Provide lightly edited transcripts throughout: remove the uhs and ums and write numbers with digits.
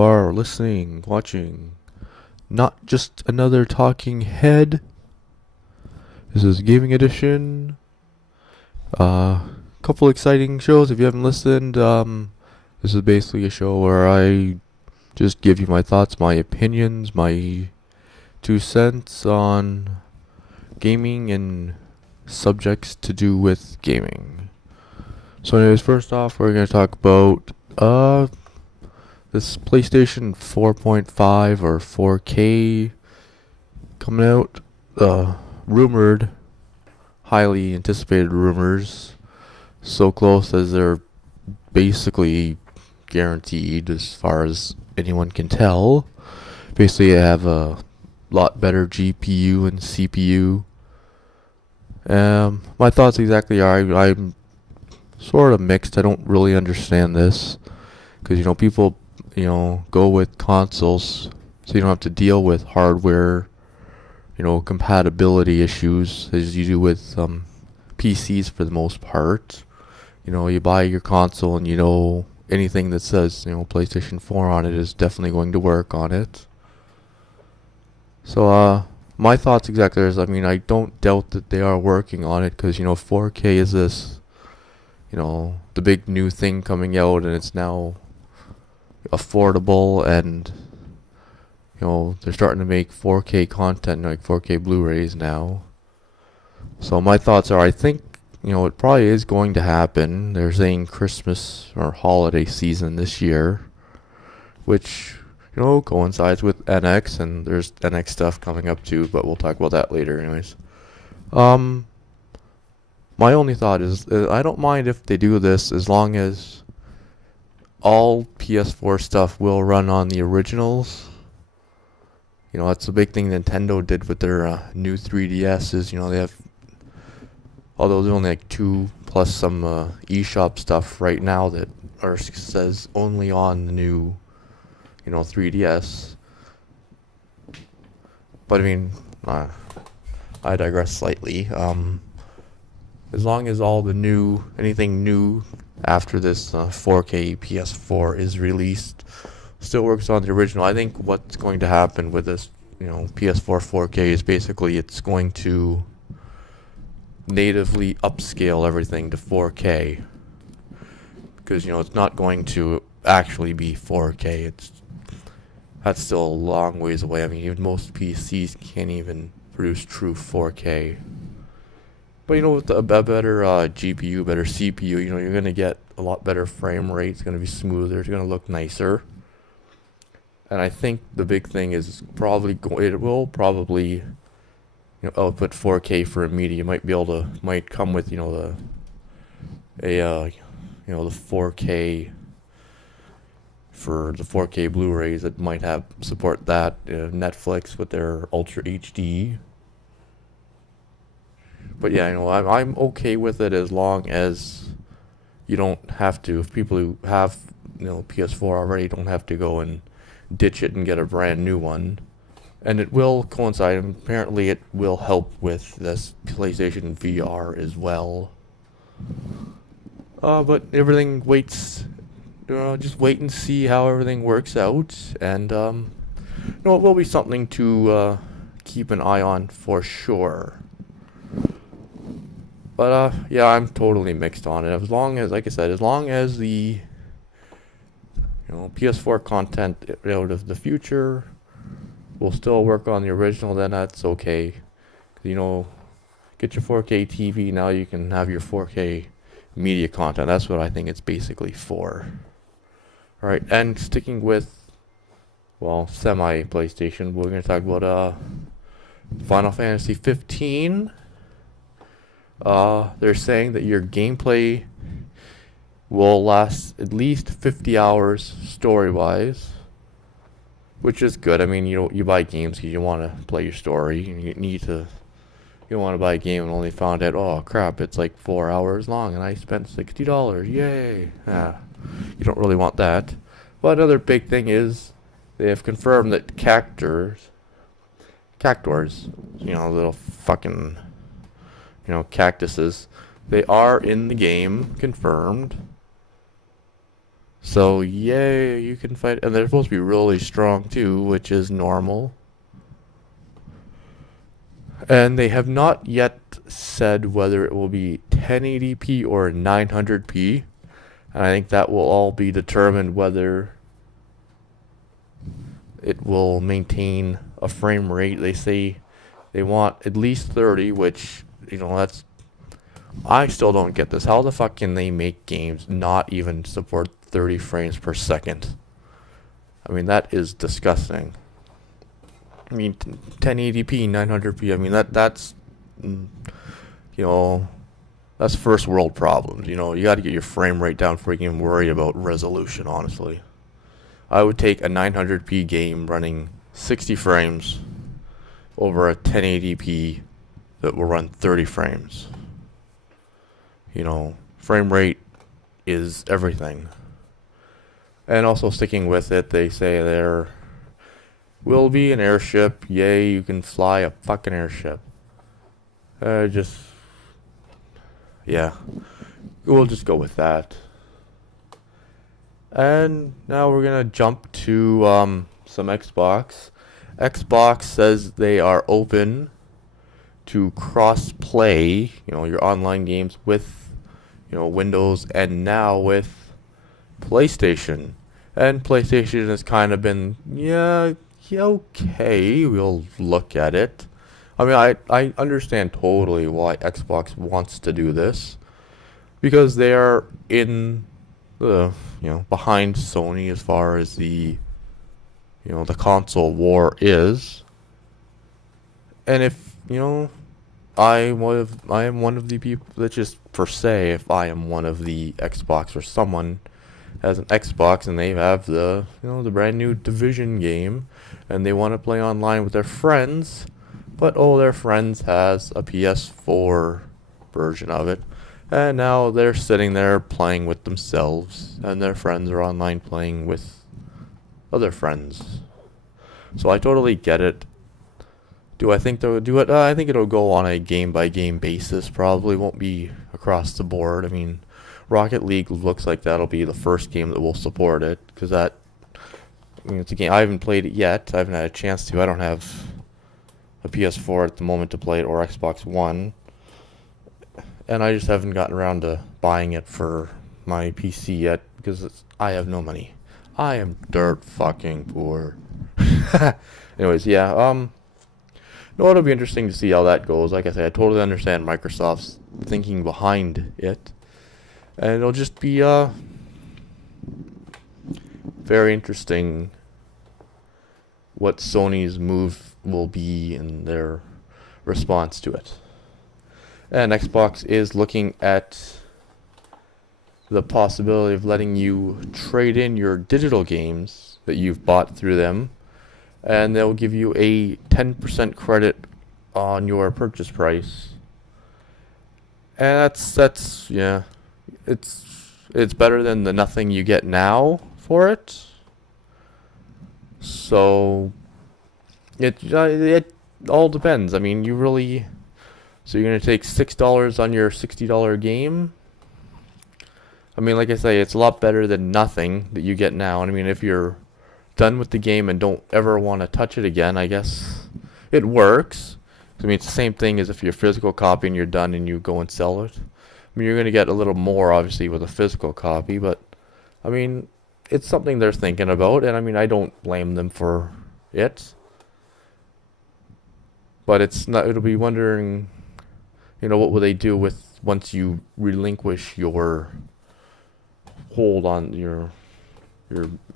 are listening, watching, not just another talking head. This is Gaming Edition. Couple exciting shows. If you haven't listened, this is basically a show where I just give you my thoughts, my opinions, my 2 cents on gaming and subjects to do with gaming. So anyways, first off, we're going to talk about this PlayStation 4.5 or 4K coming out. Rumored, highly anticipated rumors, so close as they're basically guaranteed as far as anyone can tell. Basically, I have a lot better GPU and CPU. My thoughts exactly are I'm sort of mixed. I don't really understand this because people go with consoles so you don't have to deal with hardware compatibility issues as you do with PCs for the most part. You buy your console and anything that says PlayStation 4 on it is definitely going to work on it. So my thoughts exactly is, I don't doubt that they are working on it because 4K is this the big new thing coming out, and it's now affordable, and they're starting to make 4K content, like 4K Blu-rays now. So my thoughts are, I think it probably is going to happen. They're saying Christmas or holiday season this year, which coincides with NX, and there's NX stuff coming up too, but we'll talk about that later anyways. My only thought is, I don't mind if they do this as long as all PS4 stuff will run on the originals. That's the big thing Nintendo did with their new 3DS is, they have, although there's only like 2 plus some eShop stuff right now that says only on the new 3DS. But I digress slightly. As long as all the anything new after this 4K PS4 is released still works on the original, I think what's going to happen with this PS4 4K is basically it's going to natively upscale everything to 4K, because it's not going to actually be 4K. That's still a long ways away. Even most PCs can't even produce true 4K. But with a better GPU, better CPU, you're going to get a lot better frame rate. It's going to be smoother. It's going to look nicer. And I think the big thing is it will probably output 4K for a media. Might come with the 4K for the 4K Blu-rays that might have support that. Netflix with their Ultra HD. But yeah, I'm okay with it as long as you don't have to. If people who have PS4 already don't have to go and ditch it and get a brand new one. And it will coincide. Apparently, it will help with this PlayStation VR as well. But everything waits. Just wait and see how everything works out, and it will be something to keep an eye on for sure. But yeah, I'm totally mixed on it. As long as, like I said, as long as the PS4 content out of the future will still work on the original, then that's okay. Get your 4K TV, now you can have your 4K media content. That's what I think it's basically for. Alright, and sticking with, semi PlayStation, we're going to talk about Final Fantasy 15. They're saying that your gameplay will last at least 50 hours story-wise, which is good. You buy games because you want to play your story, and you don't want to buy a game and only found out, oh crap, it's like 4 hours long and I spent $60. Yay! You don't really want that. But another big thing is they have confirmed that cactors, little fucking cactuses, they are in the game, confirmed. So yeah, you can fight, and they're supposed to be really strong too, which is normal. And they have not yet said whether it will be 1080p or 900p. And I think that will all be determined whether it will maintain a frame rate. They say they want at least 30, which, that's. I still don't get this. How the fuck can they make games not even support 30 frames per second? I mean, that is disgusting. I mean, 1080p, 900p. I mean, that's mm, you know, that's first world problems. You got to get your frame rate down before you can even worry about resolution. Honestly, I would take a 900p game running 60 frames over a 1080p that will run 30 frames. Frame rate is everything. And also sticking with it, they say there will be an airship. Yay, you can fly a fucking airship. Yeah, we'll just go with that. And now we're gonna jump to some Xbox. Xbox says they are open to cross-play, your online games with, Windows and now with PlayStation. And PlayStation has kind of been, yeah, okay, we'll look at it. I mean, I understand totally why Xbox wants to do this. Because they are in the, behind Sony as far as the, the console war is. And if, I am one of the people that just per se, if I am one of the Xbox or someone has an Xbox and they have the the brand new Division game and they want to play online with their friends, but their friends has a PS4 version of it, and now they're sitting there playing with themselves and their friends are online playing with other friends. So I totally get it. Do I think they'll do it? I think it'll go on a game-by-game basis. Probably won't be across the board. I mean, Rocket League looks like that'll be the first game that will support it. Because it's a game. I haven't played it yet. I haven't had a chance to. I don't have a PS4 at the moment to play it or Xbox One. And I just haven't gotten around to buying it for my PC yet. Because I have no money. I am dirt fucking poor. Anyways, yeah, no, it'll be interesting to see how that goes. Like I said, I totally understand Microsoft's thinking behind it. And it'll just be very interesting what Sony's move will be in their response to it. And Xbox is looking at the possibility of letting you trade in your digital games that you've bought through them, and they'll give you a 10% credit on your purchase price. And that's yeah, it's better than the nothing you get now for it. So it all depends. I mean, so you're gonna take $6 on your $60 game. I mean, like I say, it's a lot better than nothing that you get now. And I mean, if you're done with the game and don't ever want to touch it again, I guess it works. I mean, it's the same thing as if you're physical copy and you're done and you go and sell it. I mean, you're going to get a little more, obviously, with a physical copy, but, I mean, it's something they're thinking about, and, I mean, I don't blame them for it. But it'll be wondering, what will they do once you relinquish your hold on your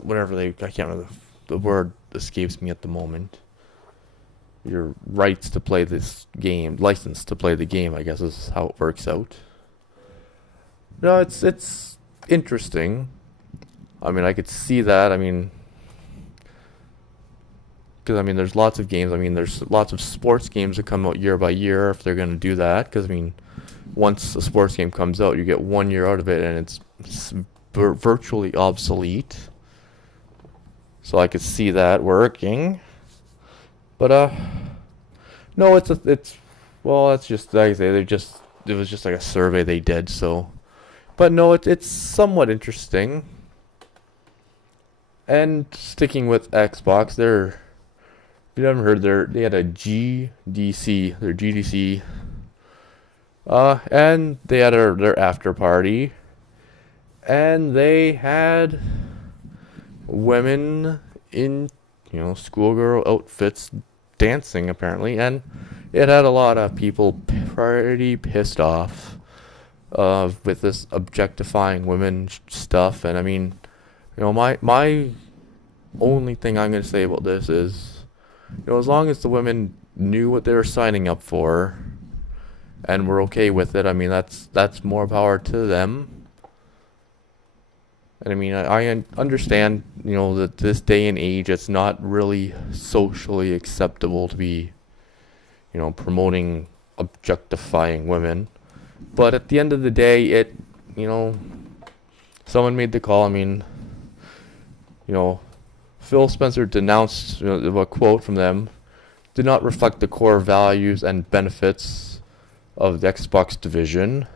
whatever I can't remember, the word escapes me at the moment. Your rights to play this game, license to play the game, I guess is how it works out. No, it's interesting. I mean, I could see that. I mean, because I mean, there's lots of games. I mean, there's lots of sports games that come out year by year if they're going to do that. Because I mean, once a sports game comes out, you get 1 year out of it, and it's virtually obsolete. So I could see that working. But no, well, that's just like I say, it was just like a survey they did. So, but no, it's somewhat interesting. And sticking with Xbox, if you haven't heard, they had a GDC, their GDC, and they had their after party, and they had women in, schoolgirl outfits dancing apparently, and it had a lot of people pretty pissed off with this objectifying women stuff. And I mean, my only thing I'm going to say about this is, as long as the women knew what they were signing up for and were okay with it, I mean, that's more power to them. And I mean, I understand, that this day and age, it's not really socially acceptable to be, promoting objectifying women. But at the end of the day, someone made the call. I mean, Phil Spencer denounced, a quote from them, did not reflect the core values and benefits of the Xbox division.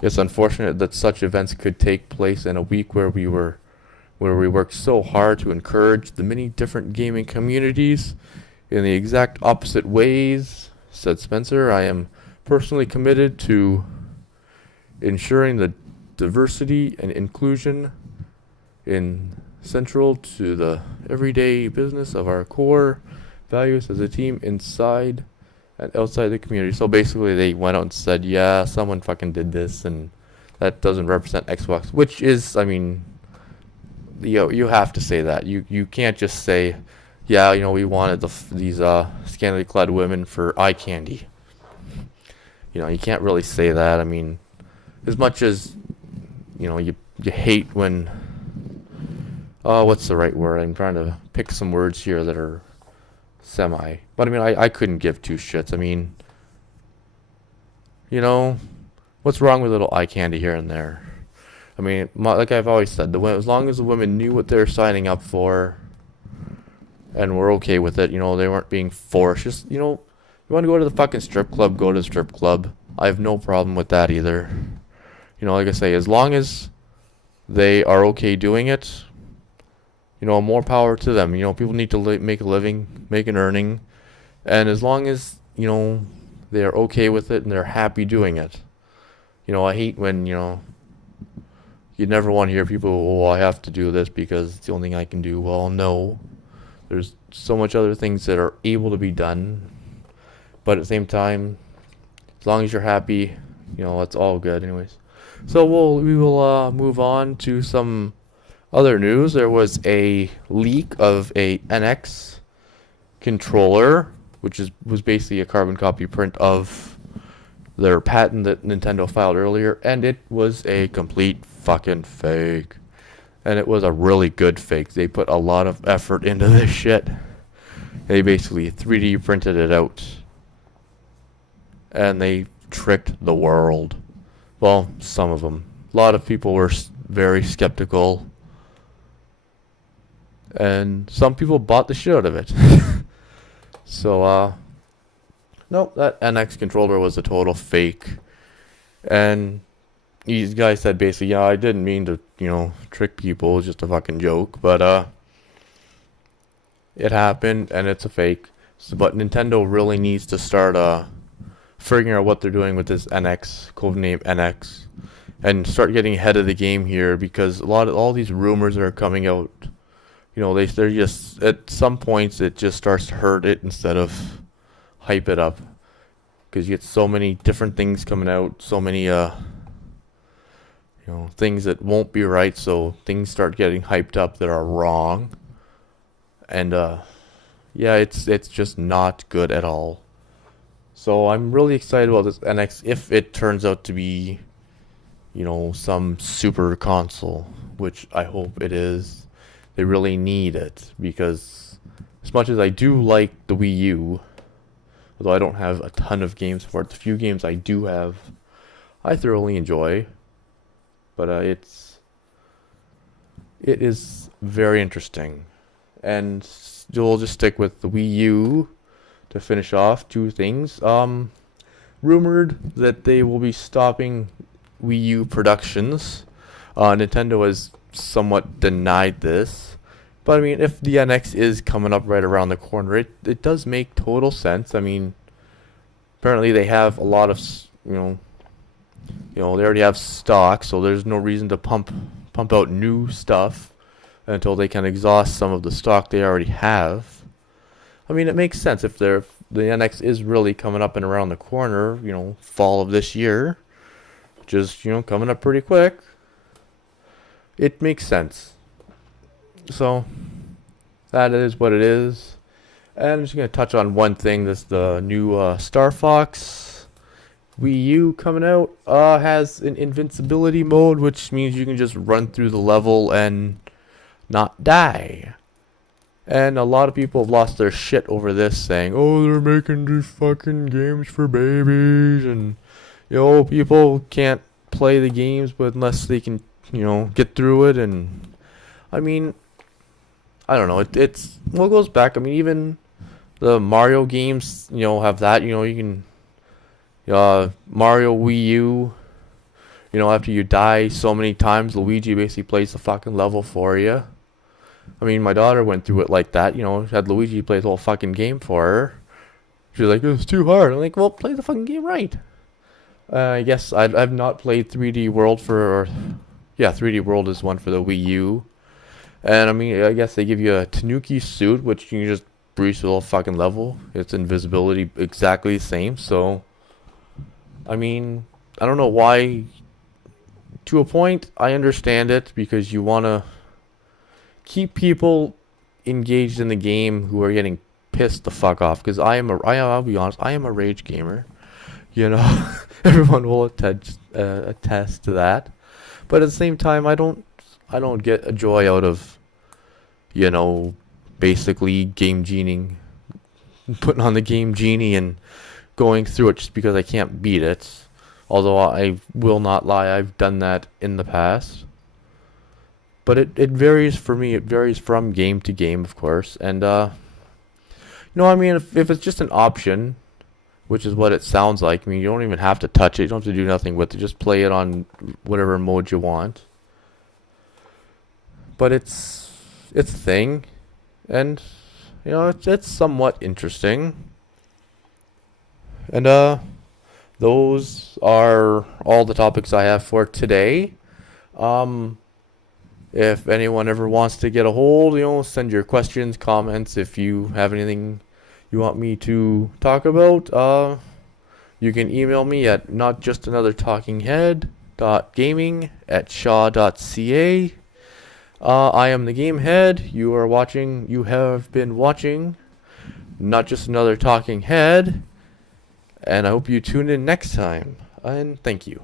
It's unfortunate that such events could take place in a week where we worked so hard to encourage the many different gaming communities in the exact opposite ways, said Spencer. I am personally committed to ensuring the diversity and inclusion in central to the everyday business of our core values as a team inside and outside the community. So basically they went out and said, yeah, someone fucking did this and that doesn't represent Xbox, which is, I mean, you have to say that. You can't just say, yeah, we wanted these scantily clad women for eye candy. You can't really say that. I mean, as much as, you hate when, what's the right word? I'm trying to pick some words here that are semi. But I mean, I couldn't give two shits. I mean, what's wrong with a little eye candy here and there? I mean, like I've always said, as long as the women knew what they were signing up for and were okay with it, they weren't being forced. Just, you want to go to the fucking strip club, go to the strip club. I have no problem with that either. Like I say, as long as they are okay doing it, more power to them. People need to make a living, make an earning. And as long as, they are okay with it and they're happy doing it. I hate when, you never want to hear people, oh, I have to do this because it's the only thing I can do. Well, no. There's so much other things that are able to be done. But at the same time, as long as you're happy, it's all good anyways. So we will move on to some other news. There was a leak of a NX controller, which was basically a carbon copy print of their patent that Nintendo filed earlier, and it was a complete fucking fake. And it was a really good fake. They put a lot of effort into this shit. They basically 3D printed it out. And they tricked the world. Well, some of them. A lot of people were very skeptical. And some people bought the shit out of it. So, nope, that NX controller was a total fake. And these guys said basically, yeah, I didn't mean to, trick people. It was just a fucking joke. But, it happened and it's a fake. But Nintendo really needs to start, figuring out what they're doing with this NX, codename NX. And start getting ahead of the game here because all these rumors that are coming out, they're just, at some points it just starts to hurt it instead of hype it up. Because you get so many different things coming out, so many, things that won't be right, so things start getting hyped up that are wrong. And, yeah, it's just not good at all. So I'm really excited about this NX if it turns out to be, some super console, which I hope it is. They really need it because as much as I do like the Wii U, although I don't have a ton of games for it, the few games I do have, I thoroughly enjoy. But it is very interesting. And we'll just stick with the Wii U to finish off. Two things. Rumored that they will be stopping Wii U productions. Nintendo has somewhat denied this. But I mean, if the NX is coming up right around the corner, it does make total sense. I mean, apparently they have a lot of they already have stock, so there's no reason to pump out new stuff until they can exhaust some of the stock they already have. I mean, it makes sense if the NX is really coming up and around the corner, fall of this year, just coming up pretty quick. It makes sense. So that is what it is. And I'm just gonna touch on one thing. This the new Star Fox Wii U coming out has an invincibility mode, which means you can just run through the level and not die. And a lot of people have lost their shit over this, saying, "Oh, they're making these fucking games for babies," and people can't play the games, but unless they can, get through it. And I mean, I don't know. It's well, it goes back. I mean, even the Mario games, have that. You can Mario Wii U. After you die so many times, Luigi basically plays the fucking level for you. I mean, my daughter went through it like that. Had Luigi play the whole fucking game for her. She's like, "It's too hard." I'm like, "Well, play the fucking game right." I guess I've not played 3D World 3D World is one for the Wii U. And I mean, I guess they give you a Tanuki suit, which you can just breeze through the whole fucking level. It's invisibility exactly the same. So, I mean, I don't know why. To a point, I understand it because you want to keep people engaged in the game who are getting pissed the fuck off. Because I'll be honest, I am a rage gamer. Everyone will attest to that. But at the same time, I don't get a joy out of, basically game genieing, putting on the game genie and going through it just because I can't beat it. Although I will not lie, I've done that in the past. But it varies for me. It varies from game to game, of course. And, I mean, if it's just an option, which is what it sounds like. I mean, you don't even have to touch it. You don't have to do nothing with it. Just play it on whatever mode you want. But it's a thing, and it's somewhat interesting. And those are all the topics I have for today. If anyone ever wants to get a hold, send your questions, comments. If you have anything you want me to talk about, you can email me at notjustanothertalkinghead.gaming@shaw.ca. I am the Gamehead. You have been watching Not Just Another Talking Head, and I hope you tune in next time, and thank you.